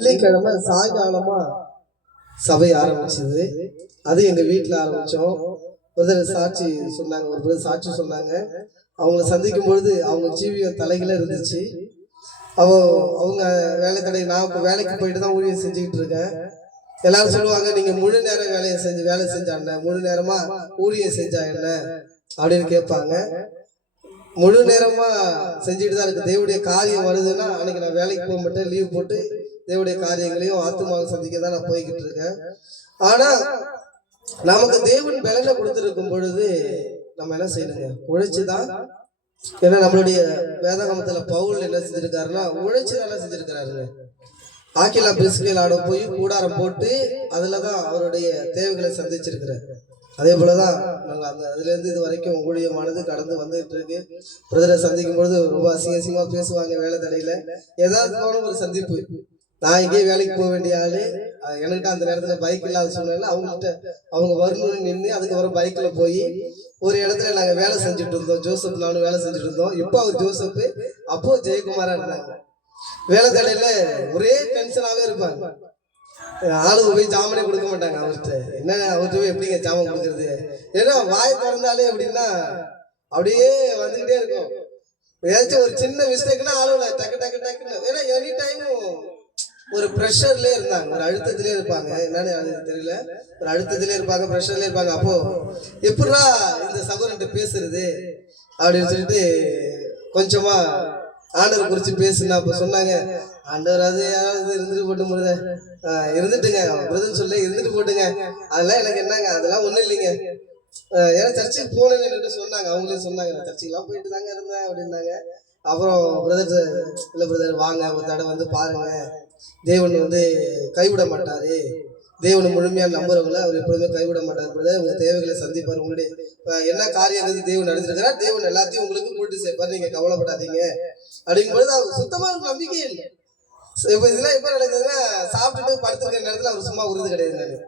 வெள்ளிக்கிழமை சாயங்காலமா சபை ஆரம்பிச்சது. அது எங்க வீட்டுல ஆரம்பிச்சோம். ஒரு சாட்சி சொன்னாங்க, ஒரு சாட்சி சொன்னாங்க. அவங்கள சந்திக்கும் பொழுது அவங்க ஜீவியம் தலைகள இருந்துச்சு. அவங்க வேலை தடை, நான் இப்போ வேலைக்கு போயிட்டு தான் ஊழியம் செஞ்சுக்கிட்டு இருக்கேன். எல்லாரும் சொல்லுவாங்க, நீங்க முழு நேரம் வேலை செஞ்சா என்ன, முழு நேரமா ஊழியம் செஞ்சா என்ன அப்படின்னு கேட்பாங்க. முழு நேரமா செஞ்சுட்டு தான் இருக்கு. தேவனுடைய காரியம் வருதுன்னா அன்னைக்கு நான் வேலைக்கு போக மாட்டேன், லீவ் போட்டு தேவனுடைய காரியங்களையும் ஆத்துமாவை சந்திக்க தான் நான் போய்கிட்டு இருக்கேன். ஆனா நமக்கு தேவன் பலனை கொடுத்துருக்கும் பொழுது நம்ம என்ன செய்யணுங்க, உழைச்சுதான். ஏன்னா நம்மளுடைய வேதாகமத்துல பவுல் என்ன செஞ்சிருக்காருன்னா உழைச்சு நல்லா செஞ்சிருக்கிறாருங்க. ஆக்கிலா பிரிஸ்கேல் ஆட போய் கூடாரம் போட்டு அதுலதான் அவருடைய தேவைகளை சந்திச்சிருக்கிறார். அதே போலதான் நாங்க அதுல இருந்து இது வரைக்கும் ஊழியமானது கடந்து வந்துட்டு இருக்கு. பிரதரை சந்திக்கும் பொழுது ரொம்ப அசிங்கமா பேசுவாங்க. வேலை தடையில ஏதாவது போன ஒரு சந்திப்பு, நான் எங்கேயே வேலைக்கு போக வேண்டிய ஆளு, எனக்கிட்ட அந்த நேரத்துல பைக் இல்லாத சூழ்நிலை, அவங்ககிட்ட அவங்க வரணும்னு நின்று அதுக்கப்புறம் பைக்ல போய் ஒரு இடத்துல நாங்க வேலை செஞ்சுட்டு இருந்தோம். ஜோசப் நானும் வேலை செஞ்சுட்டு இருந்தோம். இப்போ அவர் ஜோசப், அப்போ ஜெயக்குமாரா இருந்தாங்க. வேலை தடையில ஒரே டென்ஷனாவே இருப்பாங்க. ஆளுக்கு போய் ஜாமனே கொடுக்க மாட்டாங்க அவர்கிட்ட. என்ன அவர்கிட்ட போய் எப்படிங்க ஜாமம் கொடுக்கறது? ஏன்னா வாய் திறந்தாலே எப்படின்னா அப்படியே வந்துகிட்டே இருக்கும். ஏதாச்சும் ஒரு சின்ன மிஸ்டேக்னா ஆளுல டக்கு டக்கு டக்குன்னு, ஏன்னா எனி டைமும் ஒரு ப்ரெஷர்லேயே இருந்தாங்க, ஒரு அழுத்தத்திலே இருப்பாங்க. என்னன்னு அது தெரியல, ஒரு அழுத்தத்திலே இருப்பாங்க, ப்ரெஷர்லேயே இருப்பாங்க. அப்போ எப்படா இந்த சகோதரன்ட்டு பேசுறது அப்படின்னு சொல்லிட்டு கொஞ்சமா ஆண்டவர் குறித்து பேசுனா அப்போ சொன்னாங்க, ஆண்டவர் அது யாராவது இருந்துட்டு போட்டு முருத இருந்துட்டுங்க பிரதன்னு சொல்ல இருந்துட்டு போட்டுங்க, அதெல்லாம் எனக்கு என்னங்க, அதெல்லாம் ஒன்றும் இல்லைங்க. ஏன்னா சர்ச்சுக்கு போனேன்னு சொன்னாங்க. அவங்களே சொன்னாங்க, நான் சர்ச்சுக்கெல்லாம் போயிட்டு தாங்க இருந்தேன் அப்படின்னாங்க. அப்புறம் பிரதர், இல்லை பிரதர் வாங்க ஒரு தடவை வந்து பாருங்க, தேவன் வந்து கைவிட மாட்டாரு, தேவனை முழுமையான நம்புறவங்களை அவர் எப்பொழுதுமே கைவிட மாட்டார் பிரதர். உங்க தேவைகளை சந்திப்பார், உங்களுடைய என்ன காரியம் தேவன் நடந்திருக்கிறார், தேவன் எல்லாத்தையும் உங்களுக்கு போட்டு சேர்ப்பார், நீங்க கவலைப்படாதீங்க அப்படிங்கும்போது அவர் சுத்தமா நம்பிக்கையே இல்லை. இப்ப இதெல்லாம் எப்ப நடக்குதுன்னா, சாப்பிட்டுட்டு படுத்துருக்க நேரத்துல அவர் சும்மா உறுதி கிடையாது.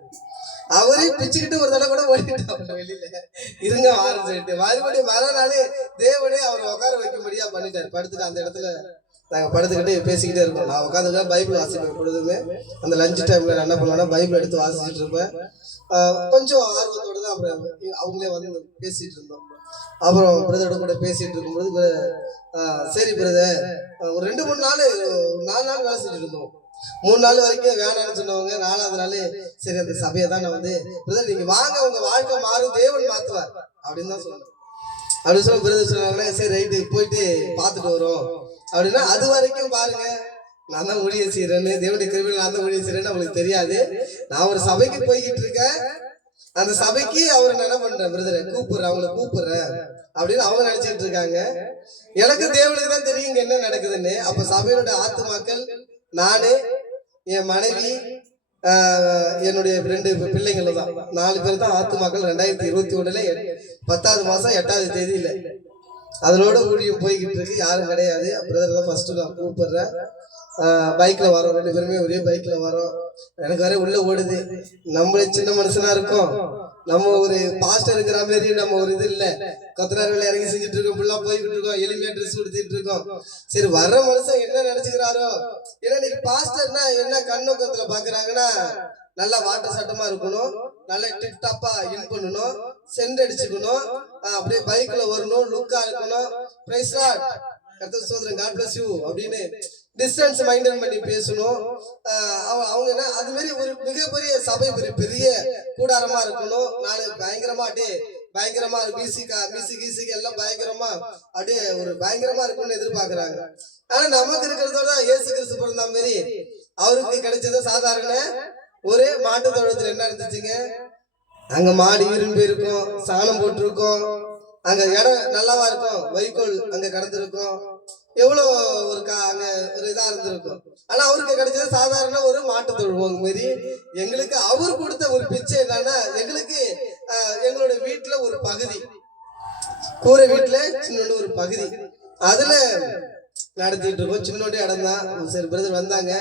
அவரே பிச்சுக்கிட்டு ஒரு தடவை கூட ஓடிட்டாங்க வெளியில, இருங்க வாரம் சொல்லிட்டு. மறுபடியும் மறுநாளே தேவனே அவரை உட்கார வைக்கும்படியா பண்ணிட்டாரு. படுத்துட்டு அந்த இடத்துல நாங்க படுத்துக்கிட்டே பேசிக்கிட்டே இருக்கோம். நான் உட்காந்துருக்கேன், பைபிள் வாசிப்பேன் எப்பொழுதுமே. அந்த லஞ்ச் டைம்ல நான் என்ன பண்ணுவேன்னா பைபிள் எடுத்து வாசிச்சுட்டு இருப்பேன். கொஞ்சம் ஆர்வத்தோட தான் அப்புறம் அவங்களே வந்து பேசிட்டு இருந்தோம். அப்புறம் பிரதரோட கூட பேசிட்டு இருக்கும்போது, சரி பிரதர், ஒரு 2-3 நாள் 4 நாள் வேலை செஞ்சுட்டு இருந்தோம். 3 நாள் வரைக்கும் வேணான்னு சொன்னவங்க 4வது நாள் சரி அந்த சபையை தான் நான் வந்து, பிரதர் நீங்க வாங்க, உங்க வாழ்க்கை மாறும், தேவன் மாத்துவார் அப்படின்னு தான் சொன்னேன். அப்படின்னு சொல்ல பிரதர் சொன்னாங்க, சரி ரைட்டு போயிட்டு பார்த்துட்டு வரோம் அப்படின்னா. அது வரைக்கும் பாருங்க, நான் தான் ஊழியம் செய்யறேன்னு, தேவனுடைய கிருபையில நான் தான் ஊழியம் செய்யறேன்னு அவங்களுக்கு தெரியாது. நான் ஒரு சபைக்கு போய்கிட்டு இருக்கேன், அந்த சபைக்கு அவர் என்ன பண்றேன், பிரதரை கூப்பிடுறேன், அவங்கள கூப்பிடுறேன் அப்படின்னு அவங்க நினைச்சிட்டு இருக்காங்க. எனக்கு தேவனுக்கு தான் தெரியும் இங்க என்ன நடக்குதுன்னு. அப்ப சபையோட ஆத்துமாக்கள், நானு, என் மனைவி, என்னுடைய 2 பிள்ளைகள் தான், 4 பேர் தான் ஆத்துமாக்கள். 2021 10வது மாசம் 8வது தேதியில அதனோட ஊழியம் போய்கிட்டு இருக்கு. யாரும் கிடையாது. பிரதர் தான் ஃபர்ஸ்ட் நான் கூப்பிடுறேன். பைக்ல வரோம், 2 பேருமே ஒரே பைக்ல வரோம். எனக்கு வர உள்ள ஓடுது, நம்ம சின்ன மனுஷனா இருக்கோம், நம்ம ஒரு பாஸ்டர் இருக்கிற மாதிரி நம்ம ஒரு இது இல்லை. கொத்தனார் வேலை இறங்கி செஞ்சுட்டு இருக்கோம், ஃபுல்லா போய்கிட்டு இருக்கோம், எளிமையா ட்ரெஸ் கொடுத்துட்டு இருக்கோம். சரி வர்ற மனுஷன் என்ன நினைச்சுக்கிறாரோ, ஏன்னா நீங்க பாஸ்டர்னா என்ன கண்ணோக்கத்துல பாக்குறாங்கன்னா, நல்லா வாட்டர் சட்டமா இருக்கணும், நல்லா டிப் டாப்பா இன் பண்ணணும், சென்ட் அடிச்சுக்கணும், அப்படியே பைக்ல வரணும், லுக்கா இருக்கணும், பிரைஸ் லார்ட், கர்த்தர் ஸ்தோத்திரம், காட் பிளஸ் யூ அப்படின்னு டிஸ்டன்ஸ் மெயின்டைன் பண்ணி பேசணும். அவங்க என்ன அது மாதிரி ஒரு மிகப்பெரிய சபை, பெரிய கூடாரமா இருக்கணும். நாலு பயங்கரமா அப்படியே பயங்கரமா மியூசிக் எல்லாம் பயங்கரமா அப்படியே ஒரு பயங்கரமா இருக்கும்னு எதிர்பார்க்கறாங்க. ஆனா நமக்கு இருக்கிறதோட இயேசு கிறிஸ்து பிறந்த மாதிரி அவருக்கு கிடைச்சது சாதாரண ஒரே மாட்டு தொழுவத்துல என்ன இருந்துச்சுங்க, அங்க மாடு விரும்பி இருக்கும், சாணம் போட்டு இருக்கும், அங்க இடம் நல்லாவா இருக்கும், வைக்கோல் அங்க கடந்திருக்கும், எவ்வளவு ஒரு அங்க ஒரு இதா இருந்திருக்கும். ஆனா அவருக்கு கிடைச்சது சாதாரண ஒரு மாட்டு தொழுவம் மாதிரி. எங்களுக்கு அவர் கொடுத்த ஒரு பிச்சை என்னன்னா, எங்களுக்கு எங்களோட வீட்டுல ஒரு பகுதி, கூரை வீட்டுல சின்ன ஒரு பகுதி, அதுல நடத்திட்டு இருக்கோம். சின்னோட இடம் தான். சரி பிரதர் வந்தாங்க,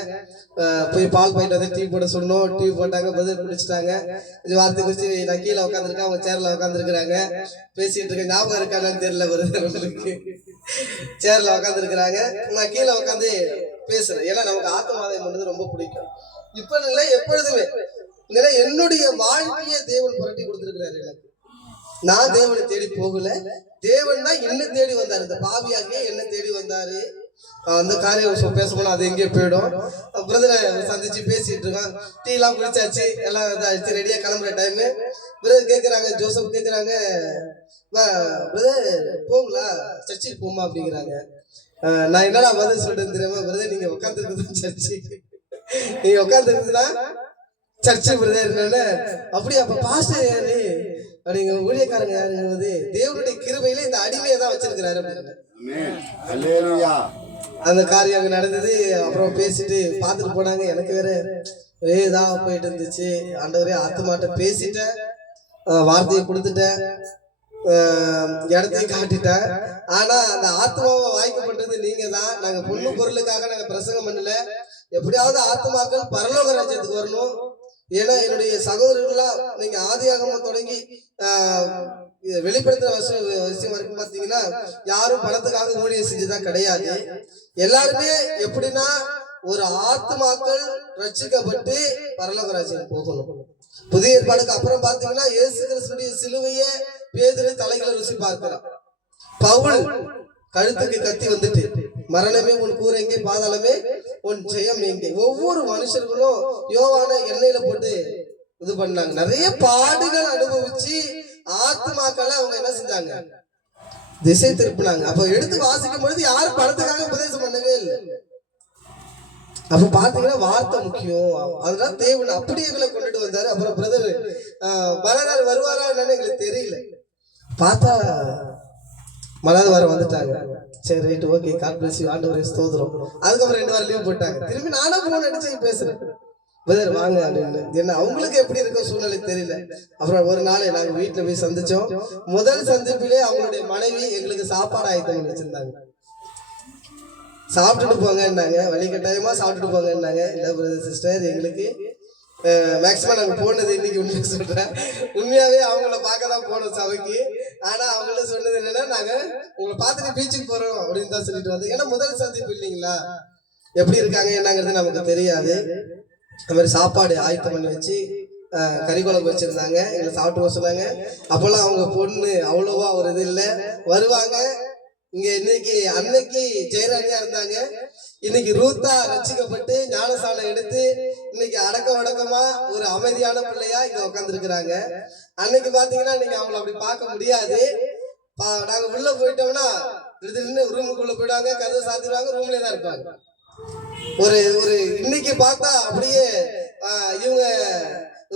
போய் பால் போயிட்டு வந்து டீ போட சொன்னோம், டீ போட்டாங்க, பிரதர் குடிச்சிட்டாங்க. வார்த்தை குறிச்சு நான் கீழே உட்காந்துருக்கேன், அவங்க சேர்ல உட்காந்துருக்குறாங்க, பேசிட்டு இருக்கேன். ஞாபகம் இருக்கானு தெரியல பிரதர் உங்களுக்கு. சேர்ல உட்காந்து இருக்கிறாங்க. நான் கீழே உட்காந்து பேசுறேன். ஏன்னா நமக்கு ஆத்மாதாயம் பண்றது ரொம்ப பிடிக்கும். இப்ப இல்லை, எப்பொழுதுமே என்னுடைய வாழ்க்கையை தேவன் புரட்டி கொடுத்திருக்கிறாரு எனக்கு. நான் தேவனை தேடி போகல, தேவன் தான் என்ன தேடி வந்தாரு. இந்த பாவியாகிய என்ன தேடி வந்தாரு. அந்த காரியம் பேச போனா அது எங்கேயோ போயிடும். பிரதரை சந்திச்சு பேசிட்டு இருக்கான். டீ எல்லாம் குடிச்சாச்சு, எல்லாம் இதாச்சு, ரெடியா கிளம்புற டைமு. பிரதர் கேட்குறாங்க, ஜோசப் கேட்குறாங்க, பிரதர் போங்களா, சர்ச்சுக்கு போமா அப்படிங்கிறாங்க. நான் என்னடா பதில் சொல்லிட்டு தெரியாம, பிரதர் நீங்க உட்காந்துருக்குது சர்ச்சு, நீங்க உட்காந்துருக்குதுன்னா சர்ச்சு பிரதர் என்னன்னு. அப்படி அப்ப பாஸ்டர் யாரு அப்படிங்க, ஊழியக்காரங்க யாருங்கிறது தேவனுடைய கிருபையில இந்த அடிமையை தான் வச்சிருக்கிறாரு அப்படின்னு. அந்த காரியம் அங்க நடந்தது. அப்புறம் பேசிட்டு பார்த்துட்டு போனாங்க. எனக்கு வேற இதா போயிட்டு இருந்துச்சு. ஆண்டவரே ஆத்துமாட்ட பேசிட்டேன், வார்த்தையை கொடுத்துட்டேன், இடத்தையும் காட்டிட்டேன். ஆனா அந்த ஆத்மாவை வாய்க்கப்பட்டது நீங்க தான். நாங்க பொண்ணு பொருளுக்காக நாங்க பிரசங்கம் பண்ணல. எப்படியாவது ஆத்மாக்கள் பரலோக ராஜ்யத்துக்கு வரணும். ஏன்னா என்னுடைய சகோதரர்கள்லாம் நீங்க ஆதியாகமம் தொடங்கி வெளிப்படுத்துற விஷயம் வரைக்கும் பாத்தீங்கன்னா யாரும் பணத்துக்காக ஊழியம் செஞ்சுதான் கிடையாது. எல்லாருமே எப்படின்னா ஒரு ஆத்மாக்கள் ரட்சிக்கப்பட்டு பரலோக ராஜ்யம் போகணும். புதிய ஏற்பாடுக்கு அப்புறம் பாத்தீங்கன்னா இயேசு கிறிஸ்துடைய சிலுவைய பேதுரு தலைகளை ருசி பார்க்கிறான். பவுல் கழுத்துக்கு கத்தி வந்துட்டு, மரணமே உன் கூரை எங்கே, பாதாளமே உன் ஜெயம் எங்கே. ஒவ்வொரு மனுஷர்களும் யோவான எண்ணெயில போட்டு இது பண்ணாங்க. நிறைய பாடுகள் அனுபவிச்சு ஆத்மாக்களை அவங்க என்ன செஞ்சாங்க, திசை திருப்பினாங்க. அப்ப எடுத்து வாசிக்கும் பொழுது யாரும் பணத்துக்காக உபதேசம் பண்ணவே இல்லை. அப்ப பாத்தீங்கன்னா வார்த்தை முக்கியம். அதனால தேவன் அப்படி எங்களை கொண்டுட்டு வந்தாரு. அப்புறம் பிரதர் மலரார் வருவாரா என்னன்னு எங்களுக்கு தெரியல. பார்த்தா மலாவது வாரம் வந்துட்டாங்க. சரி right okay, God bless you, ஆண்டவரே ஸ்தோத்திரம். அதுக்கப்புறம் 2 வாரம் லீவ் போட்டாங்க. திரும்பி நானும் போன் அடிச்சு பேசுறேன், பிரதர் வாங்க அப்படின்னு. என்ன அவங்களுக்கு எப்படி இருக்க சூழ்நிலை தெரியல. அப்புறம் ஒரு நாள் நாங்க வீட்டுல போய் சந்திச்சோம். முதல் சந்திப்பிலே அவங்களுடைய மனைவி எங்களுக்கு சாப்பாடு ஆயத்தம் வச்சிருந்தாங்க. சாப்பிட்டுட்டு போங்கன்னாங்க, வழி கட்டாயமா சாப்பிட்டுட்டு போங்கன்னாங்க. இல்ல பிரதர் சிஸ்டர், எங்களுக்கு மேக்சிமம் நாங்க போனது இன்னைக்கு உண்மையை சொல்றேன், உண்மையாவே அவங்கள பார்க்க தான் போனோம் சபைக்கு. ஆனா அவங்கள சொன்னது என்னன்னா, நாங்க உங்களை பார்த்துட்டு பீச்சுக்கு போறோம் அப்படின்னு தான் சொல்லிட்டு வந்தோம். ஏன்னா முதல் சந்திப்பு இல்லைங்களா, எப்படி இருக்காங்க என்னங்கிறது நமக்கு தெரியாது. அந்த மாதிரி சாப்பாடு ஆயத்தம் பண்ணி வச்சு கறி குழம்பு வச்சிருந்தாங்க. எங்களை சாப்பிட்டு போக சொன்னாங்க. அப்பெல்லாம் அவங்க பொண்ணு அவ்வளோவா ஒரு இது இல்லை, வருவாங்க. இங்க இன்னைக்கு அன்னைக்கு ஜெயராணியா இருந்தாங்க, இன்னைக்கு ரூத்தா ரட்சிக்கப்பட்டு ஞானசானம் எடுத்து இன்னைக்கு அடக்கமா ஒரு அமைதியான பிள்ளையா இங்க உட்கார்ந்து இருக்கிறாங்க. அன்னைக்கு பாத்தீங்கன்னா நீங்க அவங்களை அப்படி பார்க்க முடியாது. நாங்க உள்ள போயிட்டோம்னா திடீர்னு ரூமுக்குள்ள போயிடுவாங்க, கதவை சாத்திடுவாங்க, ரூம்லயே தான் இருப்பாங்க. ஒரு ஒரு இன்னைக்கு பார்த்தா அப்படியே இவங்க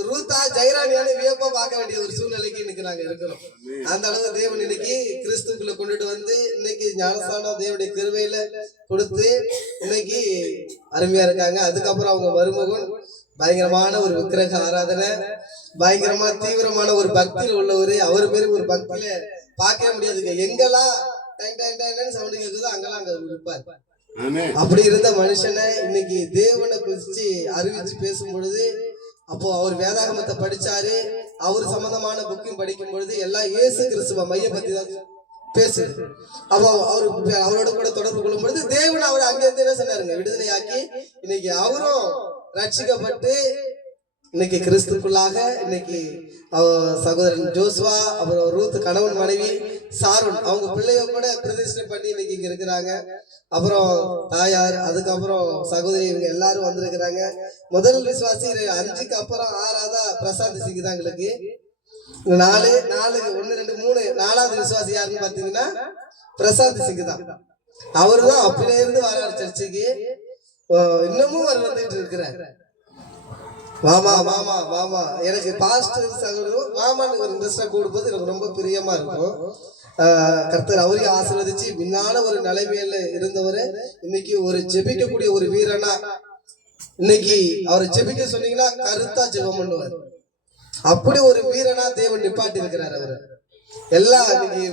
ரூத்தா ஜெயராணியான வியப்பா பார்க்க வேண்டிய ஒரு சூழ்நிலைக்கு இன்னைக்கு நாங்க இருக்கிறோம். அந்த அளவு தேவன் இன்னைக்கு கிறிஸ்துக்குள்ள கொண்டுட்டு வந்து இன்னைக்கு ஞானஸ்தானம் தேவனுடைய கிருபையில கொடுத்து இன்னைக்கு அருமையா இருக்காங்க. அதுக்கப்புறம் அவங்க மருமகன் பயங்கரமான ஒரு விக்கிரக ஆராதனை, பயங்கரமா தீவிரமான ஒரு பக்தியில் உள்ளவர். அவர் மாரி ஒரு பக்தியில பார்க்கவே முடியாதுங்க. எங்கெல்லாம் சவுண்டு கேட்குதோ அங்கெல்லாம் அங்க இருப்பார். அப்படி இருந்த மனுஷனை இன்னைக்கு தேவனை குறிச்சு அறிவிச்சு பேசும் பொழுது, அப்போ அவர் வேதாகமத்தை படிச்சாரு, அவர் சம்பந்தமான புக்கையும் படிக்கும் பொழுது எல்லாம் இயேசு கிறிஸ்துவ மைய பத்தி தான் பேசுது. அப்போ அவரோட கூட தொடர்பு கொள்ளும் பொழுது தேவன் அவர் அங்கிருந்து என்ன சொன்னாருங்க, விடுதலையாக்கி இன்னைக்கு அவரும் ரட்சிக்கப்பட்டு இன்னைக்கு கிறிஸ்துக்குள்ளாக இன்னைக்கு சகோதரன் ஜோஸ்வா, அப்புறம் ரூத் கணவன் மனைவி சாரோன் அவங்க பிள்ளைய கூட பிரதிஷ்டை பண்ணி இன்னைக்கு இங்க இருக்கிறாங்க. அப்புறம் தாயார், அதுக்கப்புறம் சகோதரி, இவங்க எல்லாரும் வந்திருக்கிறாங்க. முதல் விசுவாசி 5க்கு அப்புறம் 6ஆவதா பிரசாந்த் சிங் தான் எங்களுக்கு. 4 1 2 3 4வது விசுவாசி யாருன்னு பாத்தீங்கன்னா பிரசாந்த் சிங் தான். அவரு தான் அப்படியே இருந்து வராரு சர்ச்சுக்கு, இன்னமும் அவர் வந்துட்டு இருக்கிறார். மாமா மாமா மாமா எனக்கு பாஸ்டர் சகோதரர் மாமான்னு ஒரு இன்ட்ரெஸ்டா கூடும்போது எனக்கு ரொம்ப பிரியமா இருக்கும். கர்த்தர் அவரையும் ஆசீர்வதிச்சு முன்னால ஒரு நிலைமையில இருந்தவர் இன்னைக்கு ஒரு ஜெபிக்கக்கூடிய ஒரு வீரனா, இன்னைக்கு அவரை ஜெபிக்க சொன்னீங்கன்னா கருத்தா ஜெபம் பண்ணுவார். அப்படி ஒரு வீரனா தேவன் நிப்பாட்டி இருக்கிறார். அவரு எல்லாம் இன்னைக்கு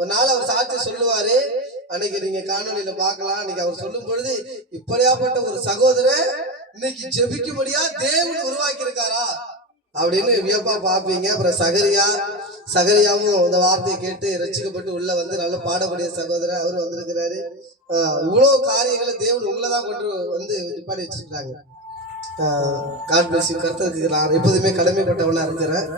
ஒரு நாள் அவர் சாட்சி சொல்லுவாரு. அன்னைக்கு நீங்க காணொலியில பாக்கலாம். இன்னைக்கு அவர் சொல்லும் பொழுது இப்படியாப்பட்ட ஒரு சகோதரர் இன்னைக்கு ஜெபிக்கும்படியா தேவன் உருவாக்கி இருக்காரா அப்படின்னு வியப்பா பாப்பீங்க. அப்புறம் சகரியாவும் இந்த வார்த்தையை கேட்டு ரட்சிக்கப்பட்டு உள்ள வந்து நல்ல பாடக்கூடிய சகோதரர் அவரு வந்திருக்கிறாரு. இவ்வளவு காரியங்களை தேவன் உங்களை தான் கொண்டு வந்து நிப்பாடி வச்சிருக்காங்க. God bless you. கர்த்தருக்கு நான் எப்போதுமே கடமைப்பட்டவனா இருக்கிறேன்.